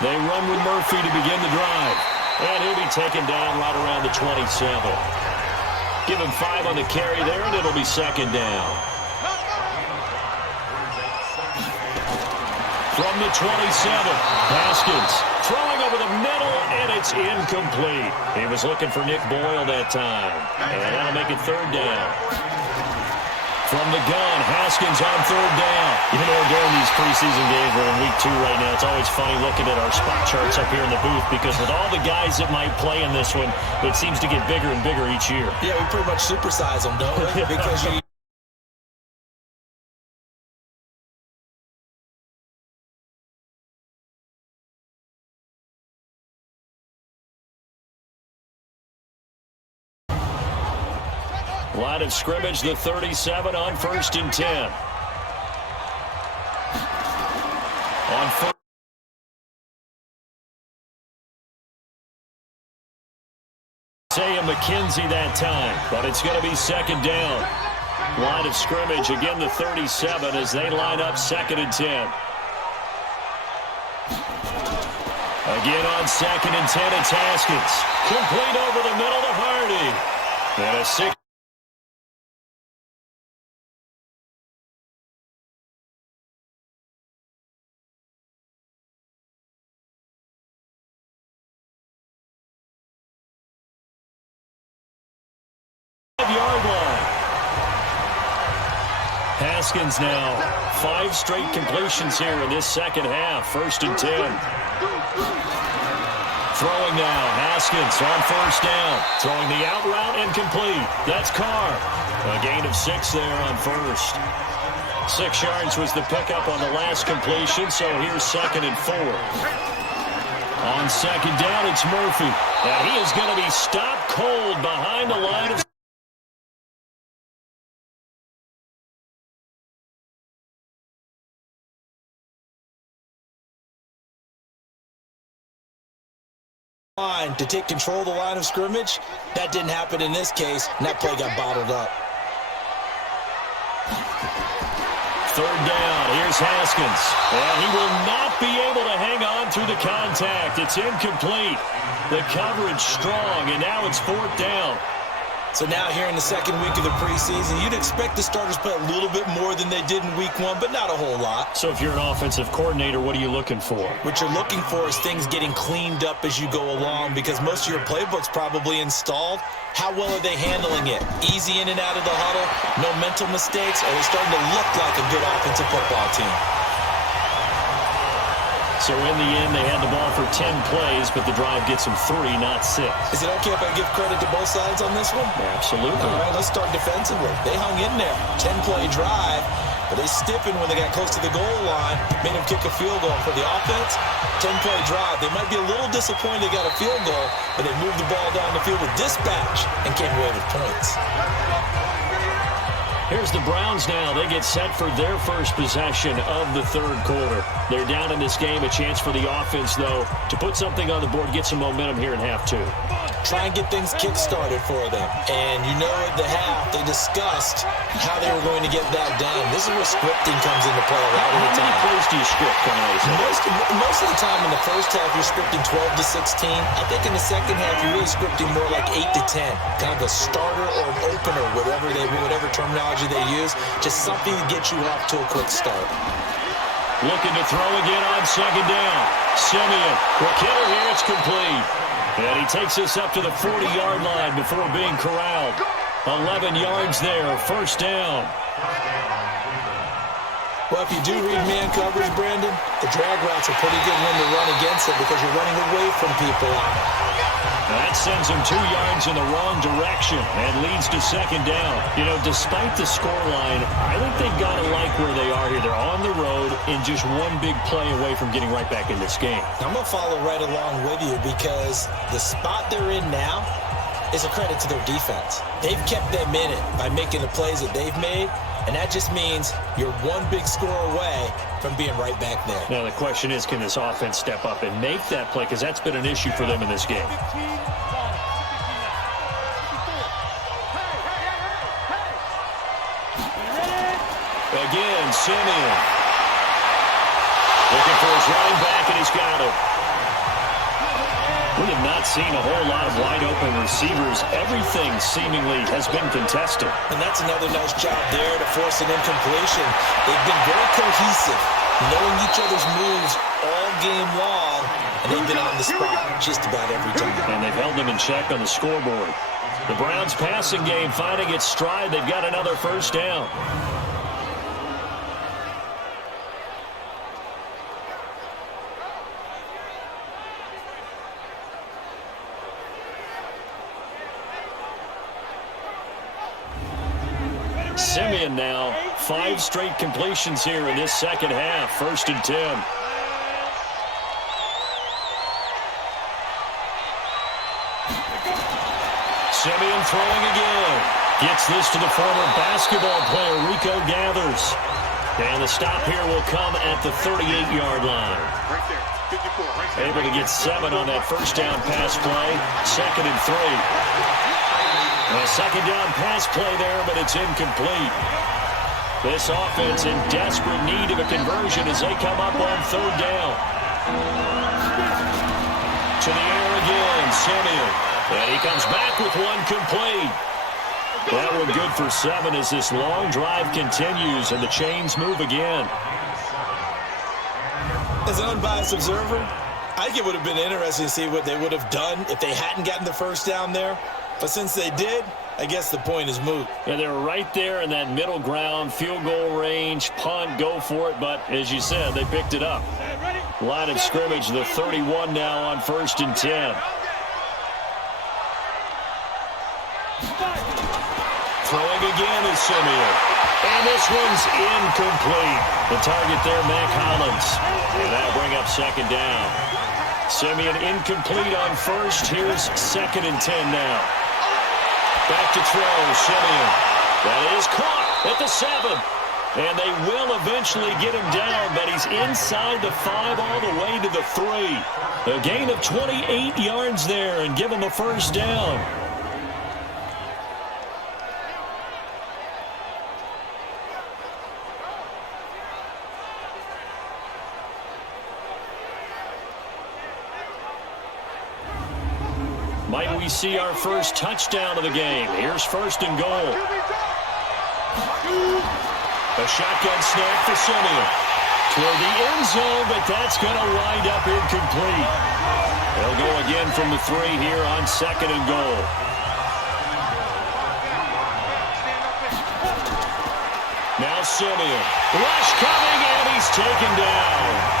They run with Murphy to begin the drive. And he'll be taken down right around the 27. Give him 5 on the carry there, and it'll be second down. From the 27, Haskins throwing over the middle, and it's incomplete. He was looking for Nick Boyle that time, and that'll make it third down. From the gun, Haskins on third down. You know, during these preseason games, we're in week 2 right now, it's always funny looking at our spot charts up here in the booth because with all the guys that might play in this one, it seems to get bigger and bigger each year. Yeah, we pretty much supersize them, don't we? Because you... Line of scrimmage, the 37 on 1st and 10. On first. Isaiah McKenzie that time, but it's going to be second down. Line of scrimmage, again the 37 as they line up 2nd and 10. Again on 2nd and 10, it's Haskins. Complete over the middle to Hardy. And a 6. Yard line. Haskins now 5 straight completions here in this second half. 1st and 10. Throwing now. Haskins on 1st down. Throwing the out route incomplete. That's Carr. A gain of 6 there on 1st. 6 yards was the pickup on the last completion, so here's 2nd and 4. On 2nd down, it's Murphy. And he is going to be stopped cold behind the line of to take control of the line of scrimmage. That didn't happen in this case, and that play got bottled up. 3rd down. Here's Haskins. And he will not be able to hang on through the contact. It's incomplete. The coverage strong, and now it's 4th down. So now here in the 2nd week of the preseason, you'd expect the starters play a little bit more than they did in week 1, but not a whole lot. So if you're an offensive coordinator, what are you looking for? What you're looking for is things getting cleaned up as you go along because most of your playbook's probably installed. How well are they handling it? Easy in and out of the huddle? No mental mistakes? Are they starting to look like a good offensive football team? So in the end, they had the ball for 10 plays, but the drive gets them 3, not 6. Is it okay if I give credit to both sides on this one? Absolutely. All right, let's start defensively. They hung in there. 10-play drive, but they stiffened when they got close to the goal line, made them kick a field goal. For the offense, 10-play drive. They might be a little disappointed they got a field goal, but they moved the ball down the field with dispatch and came away with points. Here's the Browns now. They get set for their first possession of the 3rd quarter. They're down in this game. A chance for the offense, though, to put something on the board, get some momentum here in half 2. Try and get things kick-started for them. And you know at the half, they discussed how they were going to get that done. This is where scripting comes into play a lot of the time. How many plays do you script coming out of this? Most of the time in the first half, you're scripting 12 to 16. I think in the second half, you're really scripting more like 8 to 10. Kind of a starter or an opener, whatever terminology they use. Just something to get you off to a quick start. Looking to throw again on 2nd down. Simeon, the killer here, it's complete. And he takes us up to the 40-yard line before being corralled. 11 yards there, 1st down. Well, if you do read man coverage, Brandon, the drag route's a pretty good one to run against it because you're running away from people on it. That sends them 2 yards in the wrong direction and leads to 2nd down. You know, despite the scoreline, I think they've got to like where they are here. They're on the road and just one big play away from getting right back in this game. I'm going to follow right along with you because the spot they're in now is a credit to their defense. They've kept them in it by making the plays that they've made, and that just means you're one big score away from being right back there. Now, the question is, can this offense step up and make that play? Because that's been an issue for them in this game. Again, Simeon. Looking for his running back, and he's got him. We have not seen a whole lot of wide-open receivers. Everything seemingly has been contested. And that's another nice job there to force an incompletion. They've been very cohesive, knowing each other's moves all game long, and they've been on the spot just about every time. And they've held them in check on the scoreboard. The Browns' passing game finding its stride. They've got another first down. Simeon now, 5 straight completions here in this second half. 1st and 10. Simeon throwing again. Gets this to the former basketball player, Rico Gathers. And the stop here will come at the 38-yard line. Right there, 54, right there. Able to get 7 on that first down pass play. 2nd and 3. A second down pass play there, but it's incomplete. This offense in desperate need of a conversion as they come up on 3rd down. To the air again, Simeon. And he comes back with one complete. That one good for 7 as this long drive continues and the chains move again. As an unbiased observer, I think it would have been interesting to see what they would have done if they hadn't gotten the first down there. But since they did, I guess the point is moot. Yeah, they were right there in that middle ground, field goal range, punt, go for it. But as you said, they picked it up. Line of scrimmage, the 31 now on 1st and 10. Throwing again is Simeon. And this one's incomplete. The target there, Mac Hollins. And that'll bring up 2nd down. Simeon incomplete on 1st. Here's 2nd and 10 now. Back to throw, Simeon. That is caught at the 7. And they will eventually get him down, but he's inside the 5 all the way to the 3. A gain of 28 yards there and give him a first down. Might we see our first touchdown of the game? Here's 1st and goal. A shotgun snap for Simeon. Toward the end zone, but that's going to wind up incomplete. They'll go again from the 3 here on 2nd and goal. Now Simeon. Rush coming, and he's taken down.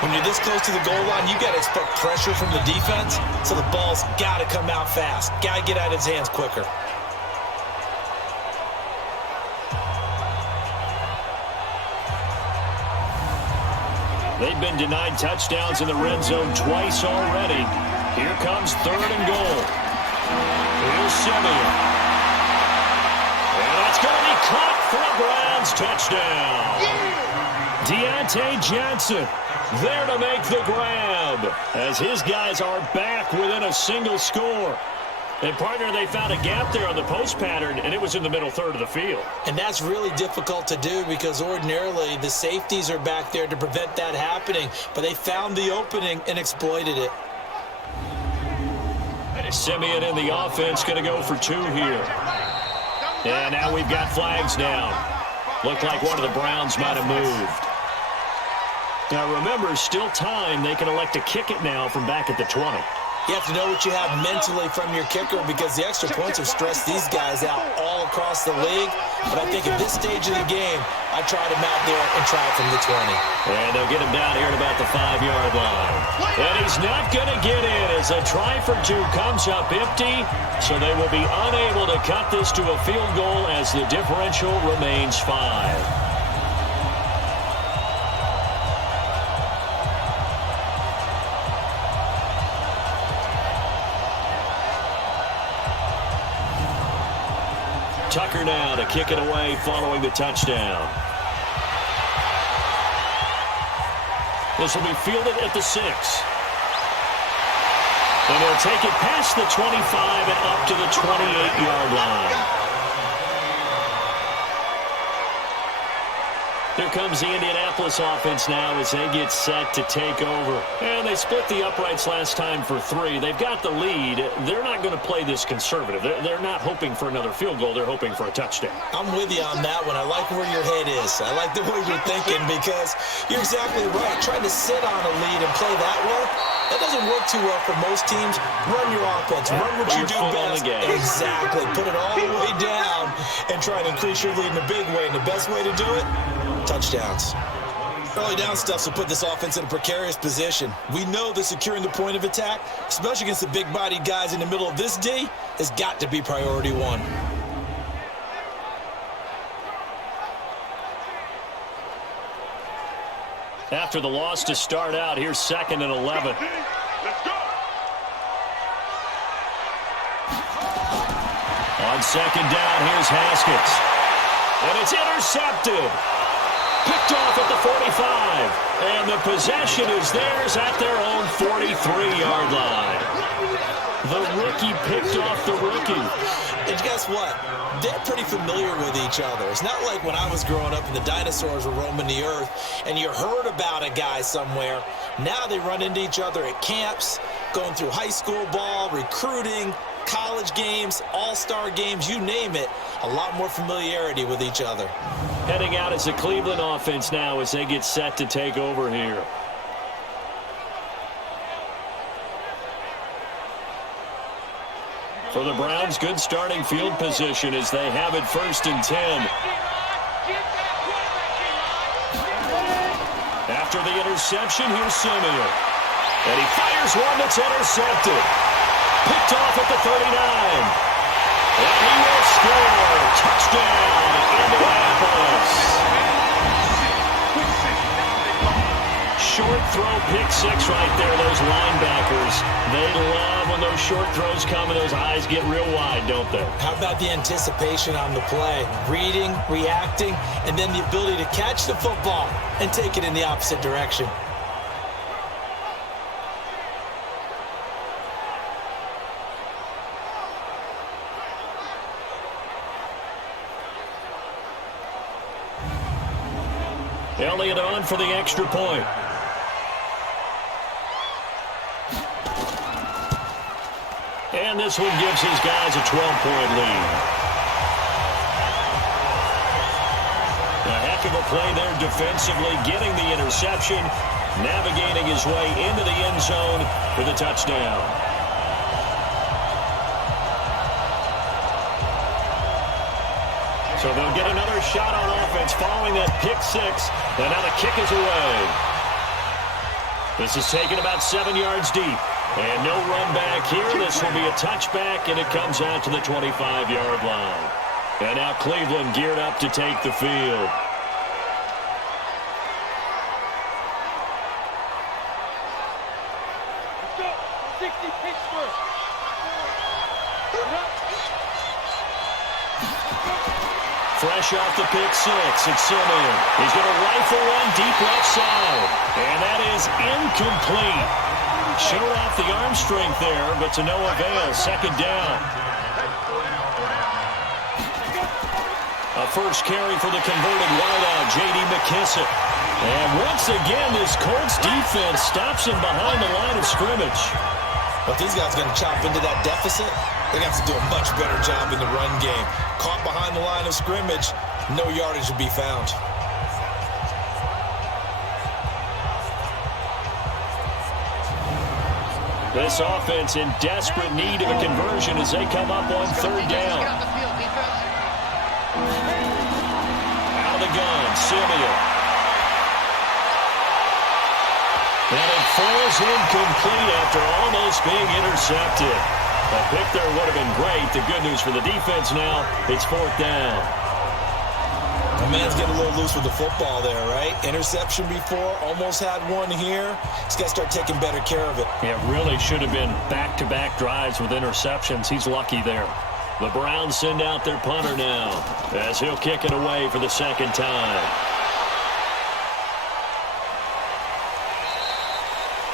When you're this close to the goal line, you got to expect pressure from the defense, so the ball's got to come out fast. Got to get out of his hands quicker. They've been denied touchdowns in the red zone twice already. Here comes 3rd and goal. Here's Simeon. And that's going to be caught for a Browns touchdown. Deontay Johnson there to make the grab as his guys are back within a single score. And, partner, they found a gap there on the post pattern, and it was in the middle 3rd of the field. And that's really difficult to do because ordinarily the safeties are back there to prevent that happening. But they found the opening and exploited it. Simeon in the offense going to go for 2 here. And now we've got flags down. Looked like one of the Browns might have moved. Now, remember, still time. They can elect to kick it now from back at the 20. You have to know what you have mentally from your kicker because the extra points have stressed these guys out all across the league. But I think at this stage of the game, I try them out there and try it from the 20. And they'll get him down here at about the 5-yard line. And he's not going to get in as a try for 2 comes up empty. So they will be unable to cut this to a field goal as the differential remains 5. Tucker now to kick it away following the touchdown. This will be fielded at the 6. And they'll take it past the 25 and up to the 28-yard line. Here comes the Indianapolis offense now as they get set to take over. And they split the uprights last time for 3. They've got the lead. They're not going to play this conservative. They're not hoping for another field goal. They're hoping for a touchdown. I'm with you on that one. I like where your head is. I like the way you're thinking because you're exactly right. Trying to sit on a lead and play that way, that doesn't work too well for most teams. Run your offense. Run what you do best. Exactly. Put it all the way down and try to increase your lead in a big way. And the best way to do it, touchdowns. Early down stuff will put this offense in a precarious position. We know that securing the point of attack, especially against the big-bodied guys in the middle of this D, has got to be priority 1. After the loss to start out, here's 2nd and 11. Let's go. On 2nd down, here's Haskins. And it's intercepted. Picked off at the 45. And the possession is theirs at their own 43-yard line. The rookie picked off the rookie. And guess what? They're pretty familiar with each other. It's not like when I was growing up and the dinosaurs were roaming the earth and you heard about a guy somewhere. Now they run into each other at camps, going through high school ball, recruiting, college games, all-star games, you name it. A lot more familiarity with each other. Heading out is the Cleveland offense now as they get set to take over here. For the Browns, good starting field position as they have it 1st and 10. After the interception, here's Simeon. And he fires one that's intercepted. Picked off at the 39. And he will score. Touchdown, Indianapolis. Short throw, pick 6 right there. Those linebackers, they love when those short throws come and those eyes get real wide, don't they? How about the anticipation on the play? Reading, reacting, and then the ability to catch the football and take it in the opposite direction. Elliott on for the extra point. And this one gives his guys a 12-point lead. A heck of a play there defensively, getting the interception, navigating his way into the end zone for the touchdown. So they'll get another shot on offense following that pick 6. And now the kick is away. This is taken about 7 yards deep. And no run back here. This will be a touchback, and it comes out to the 25-yard line. And now Cleveland geared up to take the field. Fresh off the pick 6, it's Simeon. He's going to rifle one deep left side. And that is incomplete. Showed off the arm strength there, but to no avail. 2nd down. A first carry for the converted wideout, J.D. McKissick. And once again, this Colts defense stops him behind the line of scrimmage. But these guys are going to chop into that deficit. They have to do a much better job in the run game. Caught behind the line of scrimmage, no yardage to be found. This offense in desperate need of a conversion as they come up on 3rd down. Out of the gun, Simeon. And it falls incomplete after almost being intercepted. A pick there would have been great. The good news for the defense now, it's 4th down. The man's getting a little loose with the football there, right? Interception before, almost had one here. He's got to start taking better care of it. It really should have been back-to-back drives with interceptions. He's lucky there. The Browns send out their punter now as he'll kick it away for the 2nd time.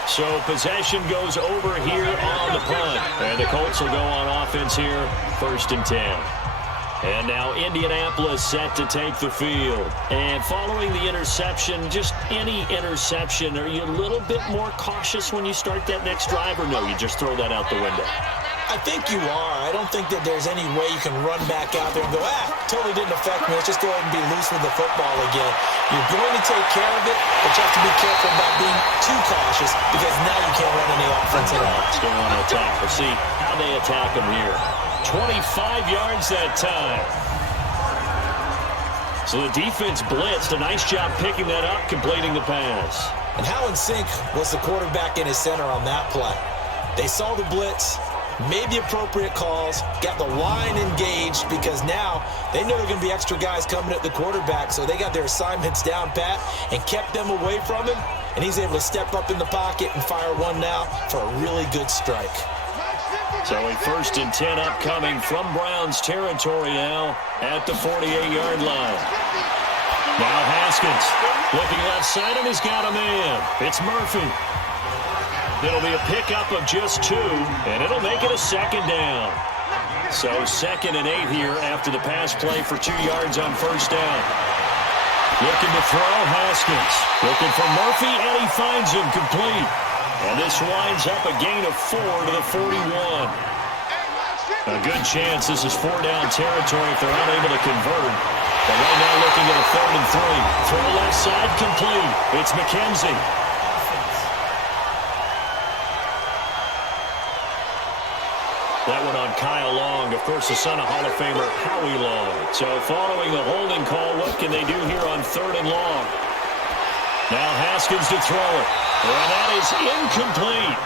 So possession goes over here on the punt. And the Colts will go on offense here, 1st and 10. And now Indianapolis set to take the field. And following the interception, just any interception, are you a little bit more cautious when you start that next drive, or no, you just throw that out the window? I think you are. I don't think that there's any way you can run back out there and go, totally didn't affect me. Let's just go ahead and be loose with the football again. You're going to take care of it, but you have to be careful about being too cautious because now you can't run any offense at all. Still want to attack. We'll see how they attack him here. 25 yards that time. So the defense blitzed. A nice job picking that up, completing the pass. And how in sync was the quarterback in his center on that play? They saw the blitz, made the appropriate calls, got the line engaged because now they know there are going to be extra guys coming at the quarterback, so they got their assignments down pat and kept them away from him, and he's able to step up in the pocket and fire one now for a really good strike. So a 1st and 10 upcoming from Browns territory now at the 48-yard line. Now Haskins looking left side, and he's got a man. It's Murphy. It'll be a pickup of just 2, and it'll make it a 2nd down. So 2nd and 8 here after the pass play for 2 yards on 1st down. Looking to throw, Haskins. Looking for Murphy, and he finds him complete. And this winds up a gain of 4 to the 41. A good chance this is 4-down territory if they're unable to convert. But right now looking at a 3rd and 3. Throw left side complete. It's McKenzie. That one on Kyle Long, of course, the son of Hall of Famer Howie Long. So following the holding call, what can they do here on 3rd and long? Now Haskins to throw it. And that is incomplete.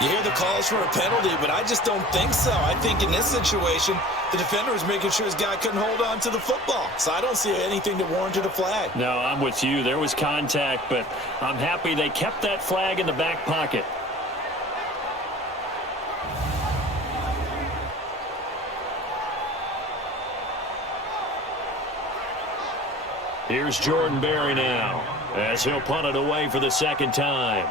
You hear the calls for a penalty, but I just don't think so. I think in this situation, the defender was making sure his guy couldn't hold on to the football. So I don't see anything that warranted a flag. No, I'm with you. There was contact, but I'm happy they kept that flag in the back pocket. Here's Jordan Berry now as he'll punt it away for the 2nd time.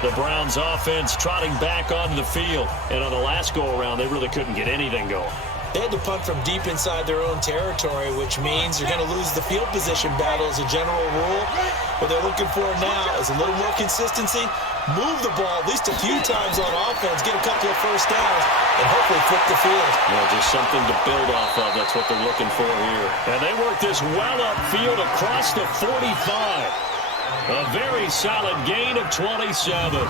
The Browns offense trotting back onto the field. And on the last go-around, they really couldn't get anything going. They had to punt from deep inside their own territory, which means you're going to lose the field position battle as a general rule. What they're looking for now is a little more consistency, move the ball at least a few times on offense, get a couple of 1st downs, and hopefully flip the field. Yeah, just something to build off of. That's what they're looking for here. And they work this well upfield across the 45. A very solid gain of 27.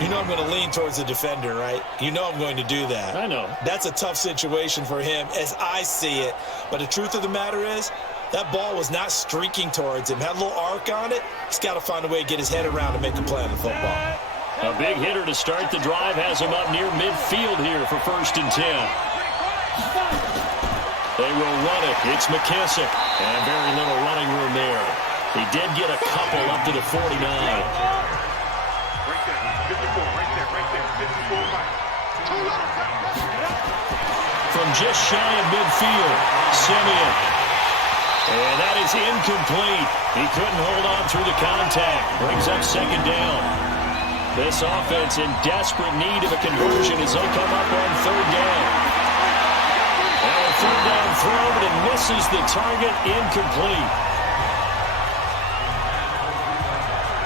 You know I'm going to lean towards the defender, right? You know I'm going to do that. I know. That's a tough situation for him as I see it. But the truth of the matter is, that ball was not streaking towards him. Had a little arc on it. He's got to find a way to get his head around and make a play on the football. A big hitter to start the drive has him up near midfield here for 1st and 10. They will run it. It's McKissick. And very little running room there. He did get a couple up to the 49. Right there, 54, right there, 54. From just shy of midfield, Simeon. And that is incomplete. He couldn't hold on through the contact. Brings up 2nd down. This offense in desperate need of a conversion as they come up on 3rd down. And a 3rd down throw, but it misses the target, incomplete.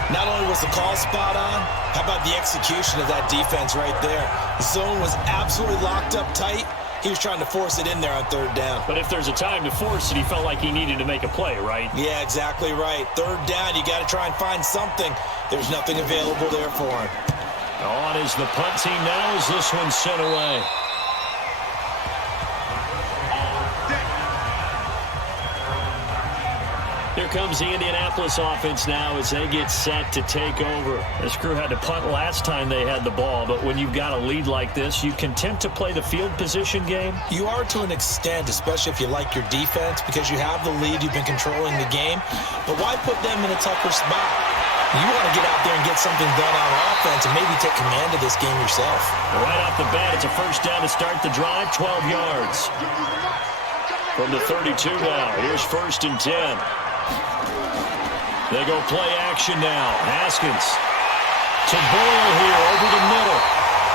Not only was the call spot on, how about the execution of that defense right there? The zone was absolutely locked up tight. He was trying to force it in there on 3rd down. But if there's a time to force it, he felt like he needed to make a play, right? Yeah, exactly right. 3rd down, you got to try and find something. There's nothing available there for him. On is the punt team now as this one's sent away. Here comes the Indianapolis offense now as they get set to take over. This crew had to punt last time they had the ball, but when you've got a lead like this, you content to play the field position game? You are to an extent, especially if you like your defense, because you have the lead, you've been controlling the game. But why put them in a tougher spot? You want to get out there and get something done on offense and maybe take command of this game yourself. Right off the bat, it's a first down to start the drive, 12 yards. From the 32 now, here's 1st and 10. They go play action now. Haskins to Boyle here over the middle.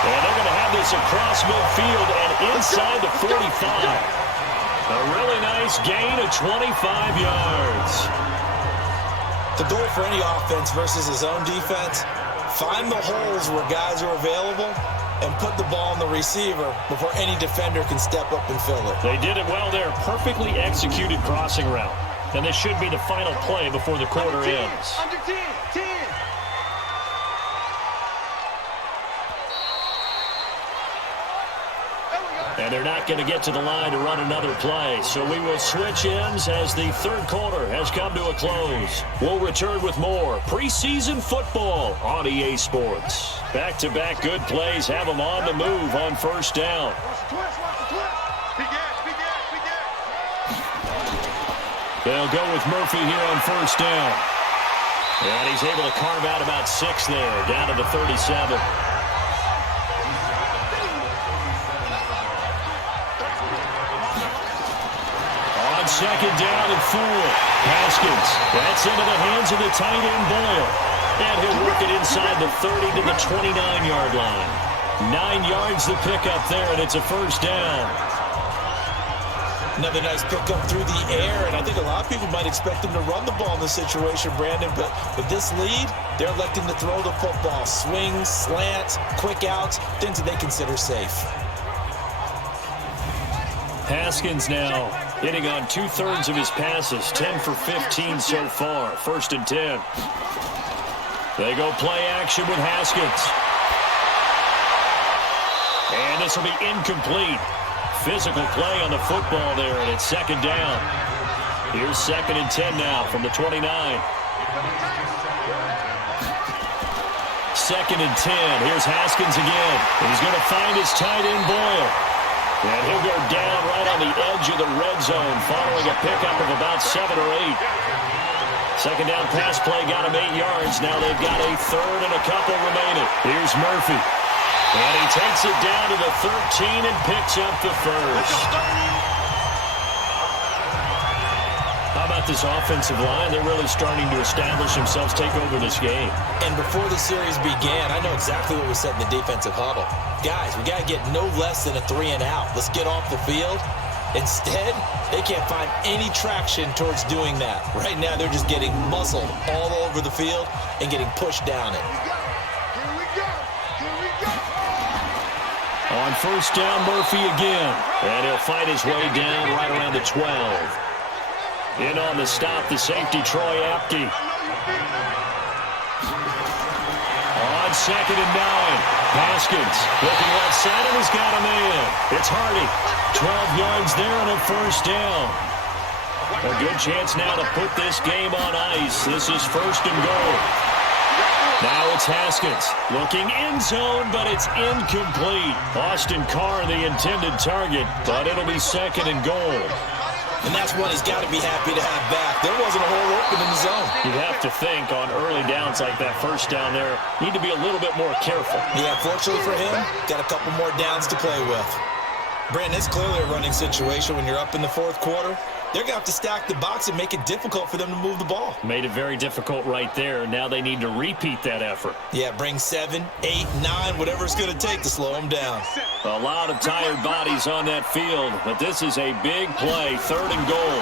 And they're going to have this across midfield and inside the 45. A really nice gain of 25 yards. The goal for any offense versus his own defense, find the holes where guys are available and put the ball on the receiver before any defender can step up and fill it. They did it well there. Perfectly executed crossing route. And this should be the final play before the quarter ends. Under 10, 10. And they're not going to get to the line to run another play. So we will switch ends as the third quarter has come to a close. We'll return with more preseason football on EA Sports. Back-to-back good plays have them on the move on first down. They'll go with Murphy here on first down. And he's able to carve out about 6 there, down to the 37. On second down and 4. Haskins, that's into the hands of the tight end Boyle. And he'll work it inside the 30 to the 29-yard line. 9 yards to pick up there, and it's a first down. Another nice pickup through the air, and I think a lot of people might expect them to run the ball in this situation, Brandon, but with this lead, they're electing to throw the football. Swings, slants, quick outs, things that they consider safe. Haskins now hitting on 2/3 of his passes, 10 for 15 so far. 1st and 10. They go play action with Haskins. And this will be incomplete. Physical play on the football there, and it's second down. Here's 2nd and 10 now from the 29. 2nd and 10. Here's Haskins again. He's going to find his tight end Boyle. And he'll go down right on the edge of the red zone following a pickup of about 7 or 8. Second down pass play got him 8 yards. Now they've got a third and a couple remaining. Here's Murphy. And he takes it down to the 13 and picks up the first. How about this offensive line? They're really starting to establish themselves, take over this game. And before the series began, I know exactly what we said in the defensive huddle. Guys, we got to get no less than a 3 and out. Let's get off the field. Instead, they can't find any traction towards doing that. Right now, they're just getting muscled all over the field and getting pushed down it. On first down, Murphy again. And he'll fight his way down right around the 12. In on the stop, the safety, Troy Apke. On 2nd and 9. Haskins looking left side, and he's got him in. It's Hardy. 12 yards there and a first down. A good chance now to put this game on ice. This is 1st and goal. Now it's Haskins looking end zone, but it's incomplete. Austin Carr, the intended target, but it'll be 2nd and goal. And that's one he's got to be happy to have back. There wasn't a hole open in the zone. You have to think on early downs like that first down there, need to be a little bit more careful. Yeah, fortunately for him, got a couple more downs to play with. Brandon, it's clearly a running situation when you're up in the 4th quarter. They're going to have to stack the box and make it difficult for them to move the ball. Made it very difficult right there. Now they need to repeat that effort. Yeah, bring 7, 8, 9, whatever it's going to take to slow them down. A lot of tired bodies on that field, but this is a big play, 3rd and goal.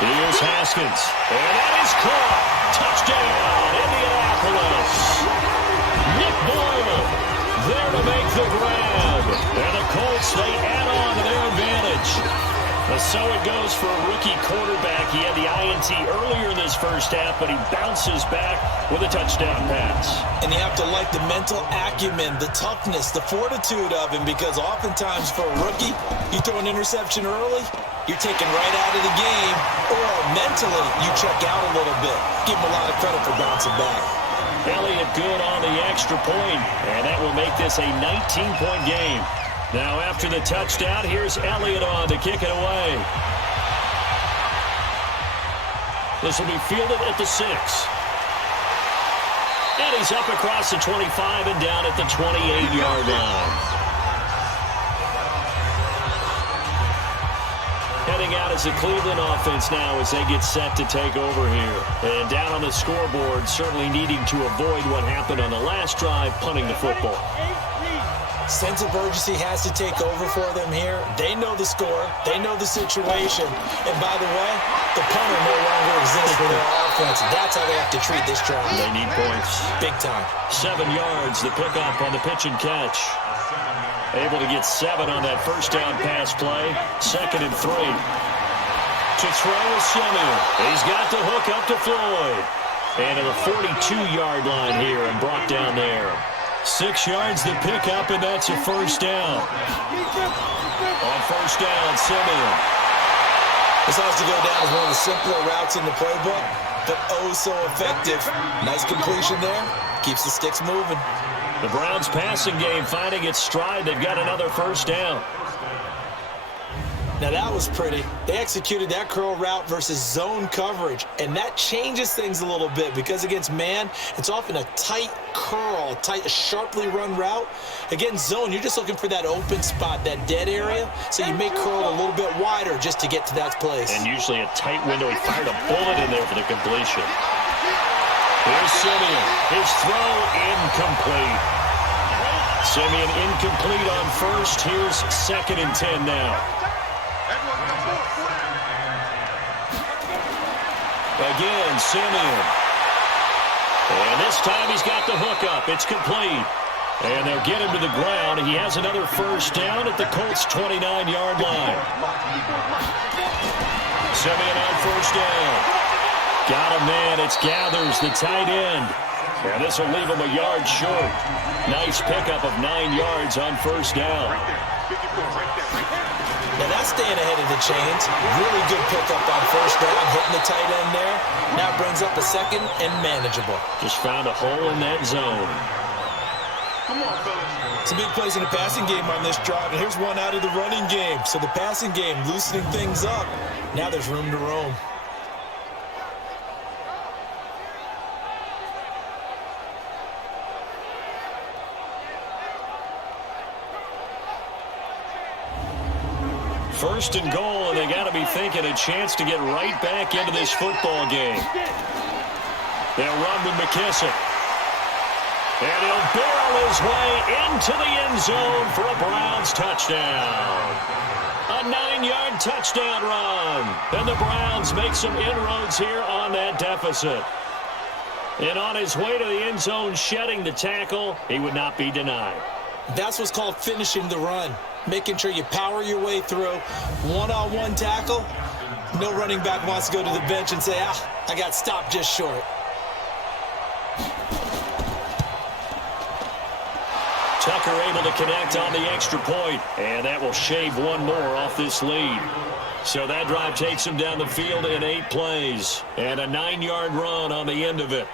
Here's Haskins, and that is caught. Touchdown, Indianapolis. Nick Boyle there to make the grab. And the Colts, they add on to their advantage. So it goes for a rookie quarterback. He had the INT earlier this first half, but he bounces back with a touchdown pass. And you have to like the mental acumen, the toughness, the fortitude of him, because oftentimes for a rookie, you throw an interception early, you're taken right out of the game, or mentally mentally, you check out a little bit. Give him a lot of credit for bouncing back. Elliott good on the extra point, and that will make this a 19-point game. Now after the touchdown, here's Elliott on to kick it away. This will be fielded at the 6. And he's up across the 25 and down at the 28-yard line. Heading out as the Cleveland offense now as they get set to take over here. And down on the scoreboard, certainly needing to avoid what happened on the last drive, punting the football. Sense of urgency has to take over for them here. They know the score. They know the situation. And by the way, the punter no longer exists for their offense. That's how they have to treat this drive. They need points. Big time. 7 yards, the pickup on the pitch and catch. Able to get 7 on that first down pass play. 2nd and 3. To throw is Simeon. He's got the hook up to Floyd. And to the 42-yard line here and brought down there. 6 yards the pickup, and that's a first down. On first down, Simeon. This has to go down as one of the simpler routes in the playbook, but oh so effective. Nice completion there. Keeps the sticks moving. The Browns passing game finding its stride. They've got another first down. Now that was pretty. They executed that curl route versus zone coverage, and that changes things a little bit because against man, it's often a tight curl, sharply run route. Against zone, you're just looking for that open spot, that dead area, so you may curl a little bit wider just to get to that place. And usually a tight window. He fired a bullet in there for the completion. Here's Simeon. His throw incomplete. Simeon incomplete on first. Here's 2nd and 10 now. Again, Simeon. And this time he's got the hook up. It's complete. And they'll get him to the ground. He has another first down at the Colts' 29-yard line. Simeon on first down. Got a man. It's Gathers, the tight end. And this will leave him a yard short. Nice pickup of 9 yards on first down. Now that's staying ahead of the chains. Really good pickup on first down, hitting the tight end there. Now brings up a 2nd and manageable. Just found a hole in that zone. Come on, fellas. Some big plays in the passing game on this drive, and here's one out of the running game. So the passing game loosening things up. Now there's room to roam. First and goal, and they got to be thinking a chance to get right back into this football game. They'll run with McKissick. And he'll barrel his way into the end zone for a Browns touchdown. A 9-yard touchdown run. And the Browns make some inroads here on that deficit. And on his way to the end zone, shedding the tackle, he would not be denied. That's what's called finishing the run. Making sure you power your way through. One-on-one tackle. No running back wants to go to the bench and say, I got stopped just short. Tucker able to connect on the extra point, and that will shave one more off this lead. So that drive takes him down the field in 8 plays, and a 9-yard run on the end of it.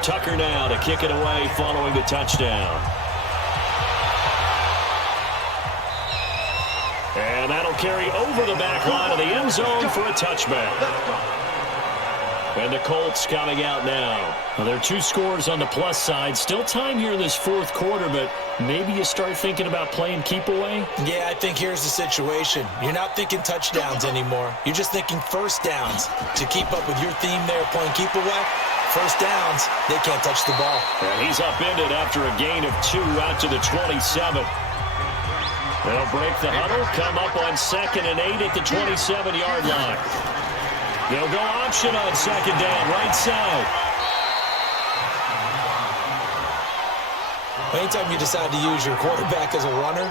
Tucker now to kick it away following the touchdown. And that'll carry over the back line of the end zone for a touchback. And the Colts coming out now. Well, there are 2 scores on the plus side. Still time here in this 4th quarter, but maybe you start thinking about playing keep away? Yeah, I think here's the situation. You're not thinking touchdowns anymore. You're just thinking first downs. To keep up with your theme there, playing keep away, first downs, they can't touch the ball. And he's upended after a gain of 2 out to the 27. They'll break the huddle, come up on 2nd and 8 at the 27-yard line. They'll go option on 2nd down, right side. Anytime you decide to use your quarterback as a runner,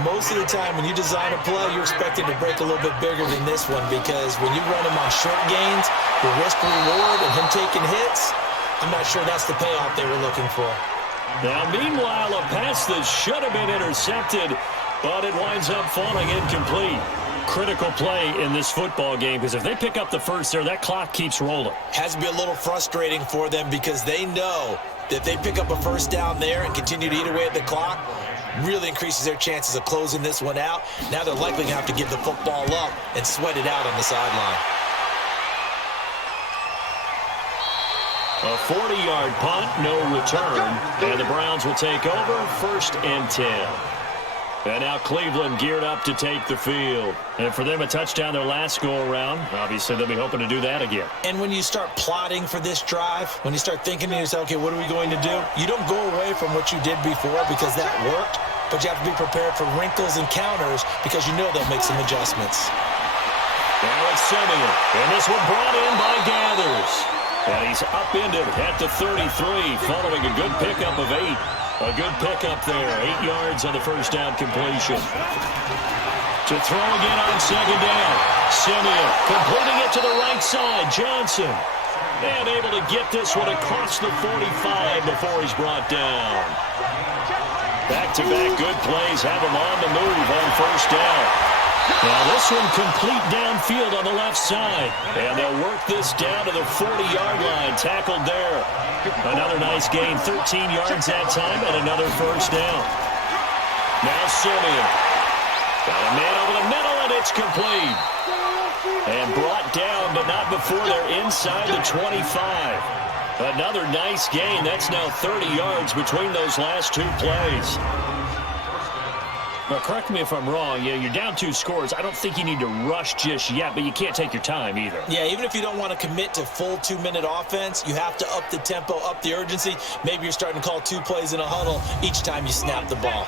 most of the time when you design a play, you're expected to break a little bit bigger than this one because when you run him on short gains, the risk-reward and him taking hits, I'm not sure that's the payoff they were looking for. Now, meanwhile, a pass that should have been intercepted but it winds up falling incomplete. Critical play in this football game because if they pick up the first there, that clock keeps rolling. Has to be a little frustrating for them because they know that if they pick up a first down there and continue to eat away at the clock, really increases their chances of closing this one out. Now they're likely going to have to give the football up and sweat it out on the sideline. A 40-yard punt, no return, and the Browns will take over 1st and 10. And now Cleveland geared up to take the field. And for them, a touchdown their last go-around. Obviously, they'll be hoping to do that again. And when you start plotting for this drive, when you start thinking to yourself, okay, what are we going to do? You don't go away from what you did before because that worked, but you have to be prepared for wrinkles and counters because you know they'll make some adjustments. Now it's Simeon, and this one brought in by Gathers. And he's upended at the 33 following a good pickup of 8. A good pickup there, 8 yards on the first down completion. To throw again on 2nd down. Simeon completing it to the right side. Johnson. And able to get this one across the 45 before he's brought down. Back-to-back good plays have him on the move on 1st down. Now this one complete downfield on the left side. And they'll work this down to the 40-yard line. Tackled there. Another nice gain, 13 yards that time, and another first down. Now Simeon. Got a man over the middle, and it's complete. And brought down, but not before they're inside the 25. Another nice gain. That's now 30 yards between those last 2 plays. But correct me if I'm wrong, you're down 2 scores. I don't think you need to rush just yet, but you can't take your time either. Yeah, even if you don't want to commit to full 2-minute offense, you have to up the tempo, up the urgency. Maybe you're starting to call 2 plays in a huddle each time you snap the ball.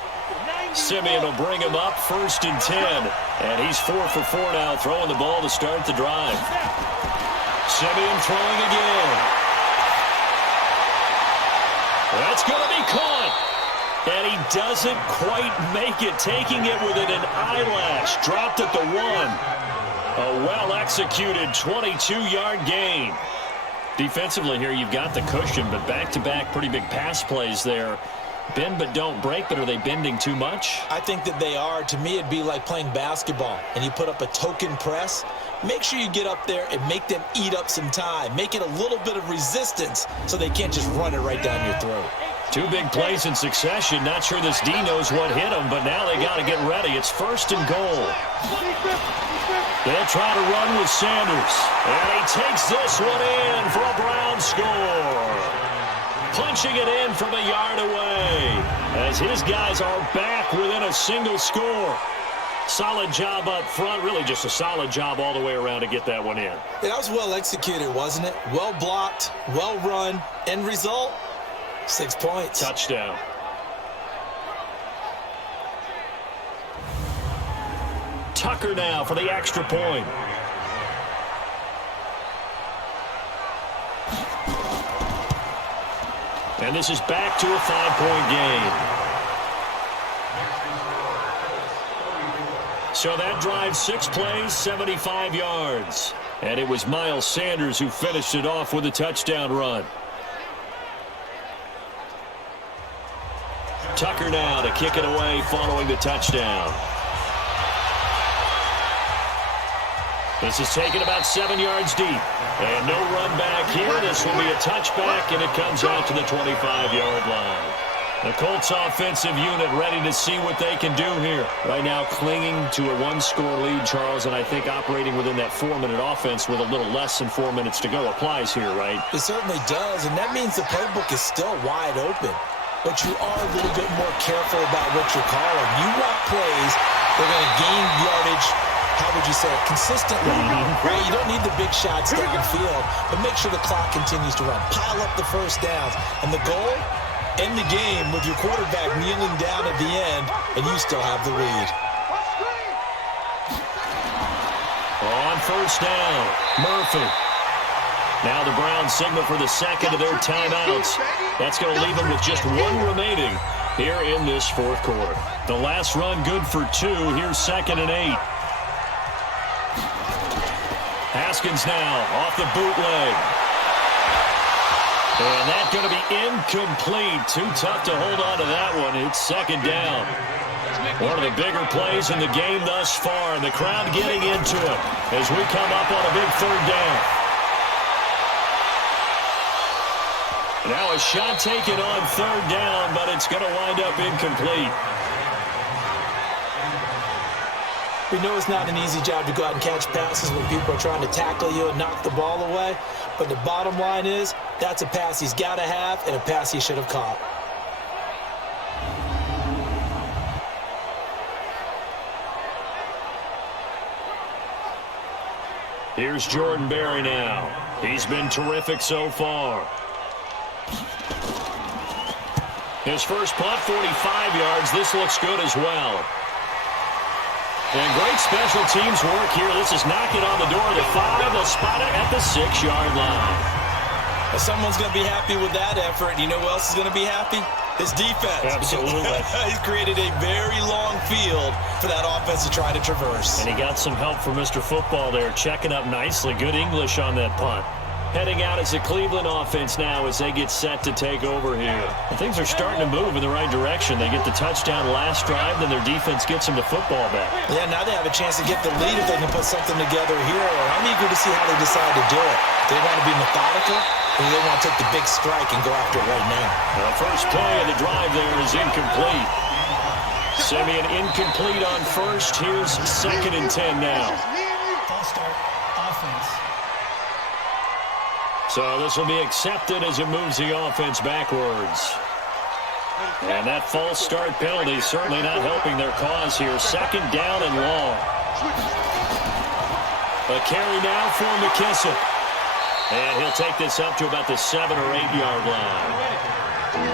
Simeon will bring him up 1st and 10. And he's 4 for 4 now, throwing the ball to start the drive. Simeon throwing again. That's going to be caught. And he doesn't quite make it, taking it within an eyelash. Dropped at the 1. A well-executed 22-yard gain. Defensively here, you've got the cushion, but back-to-back pretty big pass plays there. Bend but don't break, but are they bending too much? I think that they are. To me, it'd be like playing basketball, and you put up a token press. Make sure you get up there and make them eat up some time. Make it a little bit of resistance so they can't just run it right down your throat. 2 big plays in succession. Not sure this D knows what hit him, but now they got to get ready. It's 1st and goal. They'll try to run with Sanders. And he takes this one in for a Brown score. Punching it in from a yard away as his guys are back within a single score. Solid job up front. Really just a solid job all the way around to get that one in. Yeah, that was well executed, wasn't it? Well blocked, well run. End result? 6 points. Touchdown. Tucker now for the extra point. And this is back to a 5-point game. So that drive, 6 plays, 75 yards. And it was Miles Sanders who finished it off with a touchdown run. Tucker now to kick it away following the touchdown. This is taken about 7 yards deep. And no run back here. This will be a touchback, and it comes out to the 25-yard line. The Colts offensive unit ready to see what they can do here. Right now clinging to a 1-score lead, Charles, and I think operating within that 4-minute offense with a little less than 4 minutes to go applies here, right? It certainly does, and that means the playbook is still wide open. But you are a little bit more careful about what you're calling. You want plays that are going to gain yardage, how would you say it, consistently. Right? You don't need the big shots downfield, but make sure the clock continues to run. Pile up the first downs. And the goal? End the game with your quarterback kneeling down at the end, and you still have the lead. On 1st down, Murphy. Now the Browns signal for the second of their timeouts. That's going to leave them with just 1 remaining here in this 4th quarter. The last run good for 2. Here's 2nd and 8. Haskins now off the bootleg. And that's going to be incomplete. Too tough to hold on to that one. It's 2nd down. One of the bigger plays in the game thus far, and the crowd getting into it as we come up on a big third down. Now a shot taken on third down, but it's going to wind up incomplete. We know it's not an easy job to go out and catch passes when people are trying to tackle you and knock the ball away, but the bottom line is that's a pass he's got to have and a pass he should have caught. Here's Jordan Berry now. He's been terrific so far. His first punt, 45 yards. This looks good as well. And great special teams work here. This is knocking on the door of the 5. They'll spot it at the 6-yard line. Well, someone's going to be happy with that effort. You know who else is going to be happy? His defense. Absolutely. He's created a very long field for that offense to try to traverse. And he got some help from Mr. Football there, checking up nicely. Good English on that punt. Heading out as the Cleveland offense now as they get set to take over here. And things are starting to move in the right direction. They get the touchdown last drive, then their defense gets them the football back. Yeah, now they have a chance to get the lead if they can put something together here. I'm eager to see how they decide to do it. They want to be methodical, or they want to take the big strike and go after it right now. The first play of the drive there is incomplete. Simeon incomplete on first. Here's 2nd and 10 now. False start, offense. So this will be accepted as it moves the offense backwards. And that false start penalty certainly not helping their cause here. 2nd down and long. A carry now for McKissick. And he'll take this up to about the 7 or 8 yard line.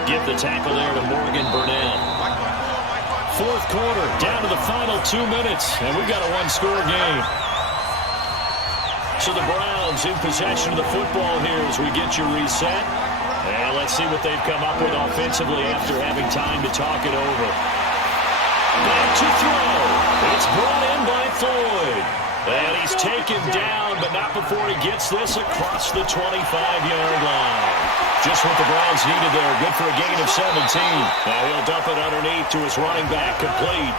Give the tackle there to Morgan Burnett. 4th quarter, down to the final 2 minutes. And we've got a one-score game. So the Browns in possession of the football here as we get you reset. And let's see what they've come up with offensively after having time to talk it over. Back to throw. It's brought in by Floyd. And he's taken down, but not before he gets this across the 25-yard line. Just what the Browns needed there. Good for a gain of 17. Now he'll dump it underneath to his running back, complete.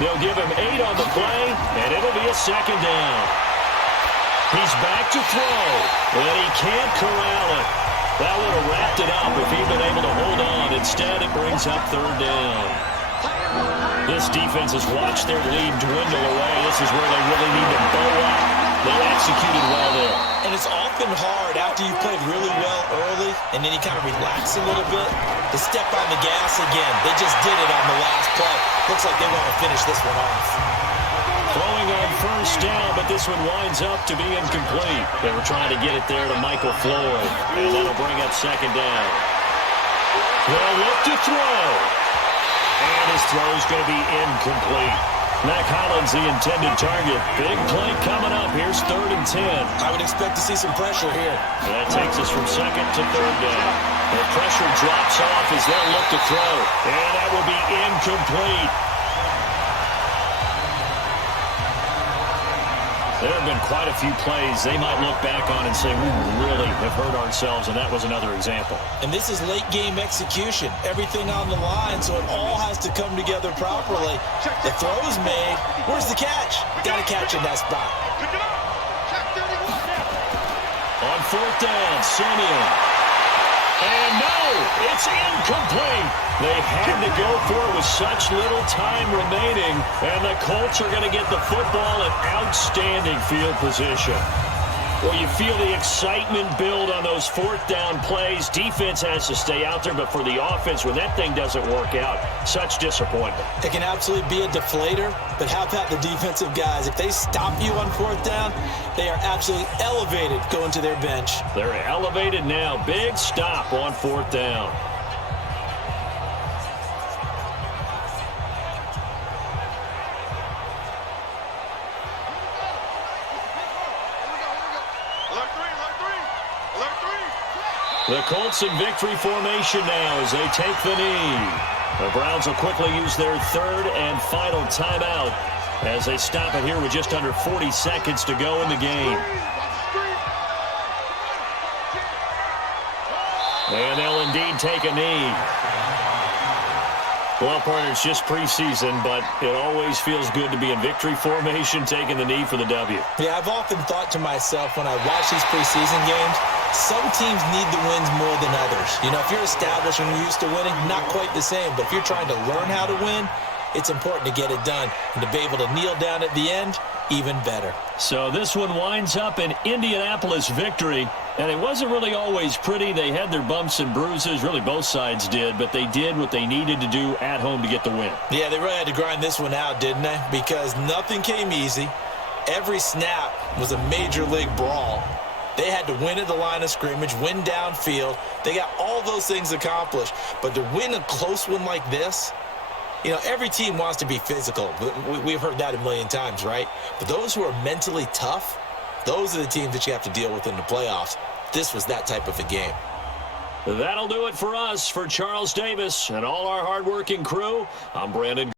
They'll give him 8 on the play, and it'll be a 2nd down. He's back to throw, and he can't corral it. That would have wrapped it up if he'd been able to hold on. Instead, it brings up 3rd down. This defense has watched their lead dwindle away. This is where they really need to bow up. They executed well there. And it's often hard after you've played really well early and then you kind of relax a little bit to step on the gas again. They just did it on the last play. Looks like they want to finish this one off. Throwing on 1st down, but this one winds up to be incomplete. They were trying to get it there to Michael Floyd, and that'll bring up 2nd down. They'll look to throw, and his throw's going to be incomplete. Mac Hollins, the intended target. Big play coming up. Here's 3rd and 10. I would expect to see some pressure here. And that takes us from 2nd to 3rd down. The pressure drops off as they'll look to throw, and that will be incomplete. There have been quite a few plays they might look back on and say, we really have hurt ourselves, and that was another example. And this is late-game execution. Everything on the line, so it all has to come together properly. The throw is made. Where's the catch? Got to catch in that spot. On 4th down, Simeon. And no, it's incomplete. They had to go for it with such little time remaining, and the Colts are going to get the football in outstanding field position. Well, you feel the excitement build on those 4th down plays. Defense has to stay out there, but for the offense, when that thing doesn't work out, such disappointment. It can absolutely be a deflator, but how about the defensive guys? If they stop you on 4th down, they are absolutely elevated going to their bench. They're elevated now. Big stop on 4th down. The Colts in victory formation now as they take the knee. The Browns will quickly use their 3rd and final timeout as they stop it here with just under 40 seconds to go in the game. And they'll indeed take a knee. Well, partner, it's just preseason, but it always feels good to be in victory formation, taking the knee for the W. Yeah, I've often thought to myself when I watch these preseason games, some teams need the wins more than others. You know, if you're established and you're used to winning, not quite the same. But if you're trying to learn how to win, it's important to get it done. And to be able to kneel down at the end, even better. So this one winds up an Indianapolis victory. And it wasn't really always pretty. They had their bumps and bruises. Really, both sides did. But they did what they needed to do at home to get the win. Yeah, they really had to grind this one out, didn't they? Because nothing came easy. Every snap was a major league brawl. They had to win at the line of scrimmage, win downfield. They got all those things accomplished. But to win a close one like this, you know, every team wants to be physical. We've heard that a million times, right? But those who are mentally tough, those are the teams that you have to deal with in the playoffs. This was that type of a game. That'll do it for us. For Charles Davis and all our hardworking crew, I'm Brandon.